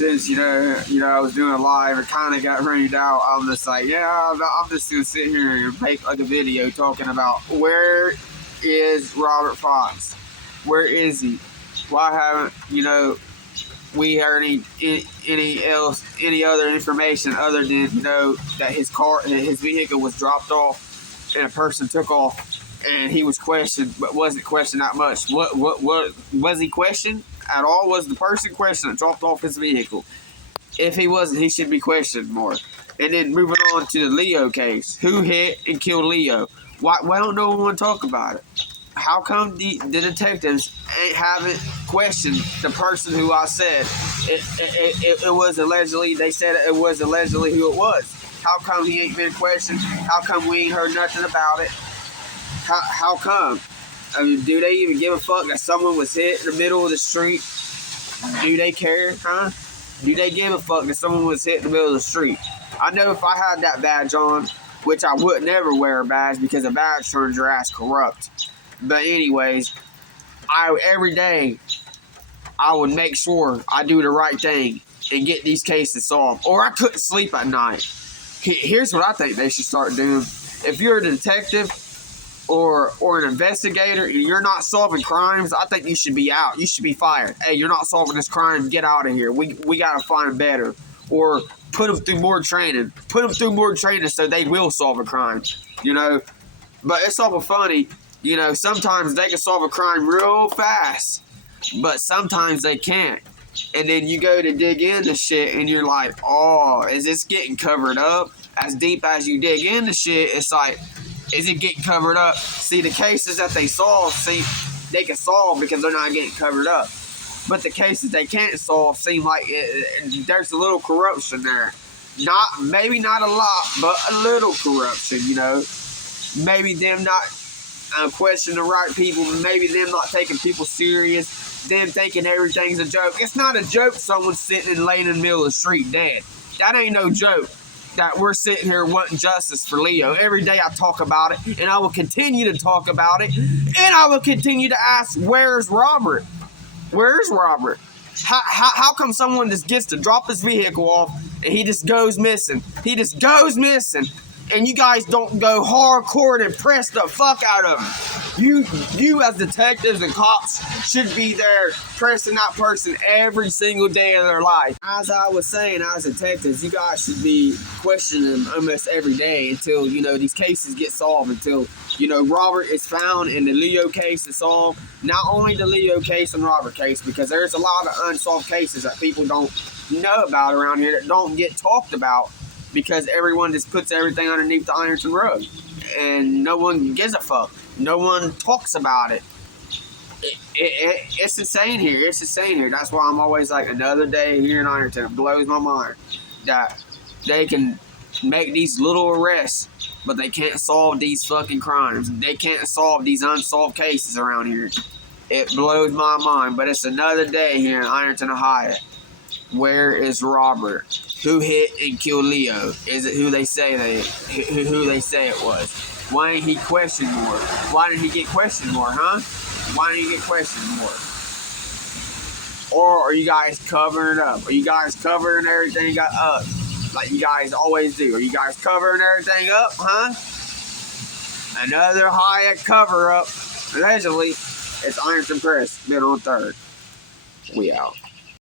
since I was doing a live, it kind of got rained out. I'm just like, yeah, I'm just gonna sit here and make like a video talking about where is Robert Fox? Where is he? Why haven't we heard any other information other than that his vehicle was dropped off and a person took off and he was questioned, but wasn't questioned that much. What was he questioned at all? Was the person questioned that dropped off his vehicle? If he wasn't, he should be questioned more. And then moving on to the Leo case, who hit and killed Leo? Why don't no one talk about it? How come the detectives haven't questioned the person who I said it was allegedly? They said it was allegedly who it was. How come he ain't been questioned? How come we ain't heard nothing about it? How come? I mean, do they even give a fuck that someone was hit in the middle of the street? Do they care, huh? Do they give a fuck that someone was hit in the middle of the street? I know if I had that badge on, which I would never wear a badge because a badge turns your ass corrupt. But anyways, every day I would make sure I do the right thing and get these cases solved. Or I couldn't sleep at night. Here's what I think they should start doing. If you're a detective or an investigator and you're not solving crimes, I think you should be out. You should be fired. Hey, you're not solving this crime. Get out of here. We got to find better. Or put them through more training. Put them through more training so they will solve a crime. But it's awful funny. Sometimes they can solve a crime real fast, but sometimes they can't. And then you go to dig into shit and you're like, oh, is this getting covered up? As deep as you dig into shit, it's like, is it getting covered up? See, the cases that they solve, they can solve because they're not getting covered up. But the cases they can't solve seem like there's a little corruption there. Maybe not a lot, but a little corruption, Maybe them not question the right people, maybe them not taking people serious, them thinking everything's a joke. It's not a joke someone's sitting and laying in the middle of the street dead. That ain't no joke that we're sitting here wanting justice for Leo. Every day I talk about it, and I will continue to talk about it, and I will continue to ask, where's Robert? Where's Robert? How come someone just gets to drop his vehicle off and he just goes missing? He just goes missing. And you guys don't go hardcore and press the fuck out of him. You as detectives and cops should be there pressing that person every single day of their life. As I was saying, as detectives, you guys should be questioning them almost every day until, these cases get solved, until, Robert is found and the Leo case is solved. Not only the Leo case and Robert case, because there's a lot of unsolved cases that people don't know about around here that don't get talked about. Because everyone just puts everything underneath the Ironton rug. And no one gives a fuck. No one talks about it. It's insane here. It's insane here. That's why I'm always like, another day here in Ironton. It blows my mind that they can make these little arrests, but they can't solve these fucking crimes. They can't solve these unsolved cases around here. It blows my mind. But it's another day here in Ironton, Ohio. Where is Robert? Who hit and killed Leo? Is it who they say it was? Why ain't he questioned more? Why didn't he get questioned more, huh? Why didn't he get questioned more? Or are you guys covering it up? Are you guys covering everything up like you guys always do? Are you guys covering everything up, huh? Another Hyatt cover up. Allegedly, it's Ironton Press. Been on 3rd. We out.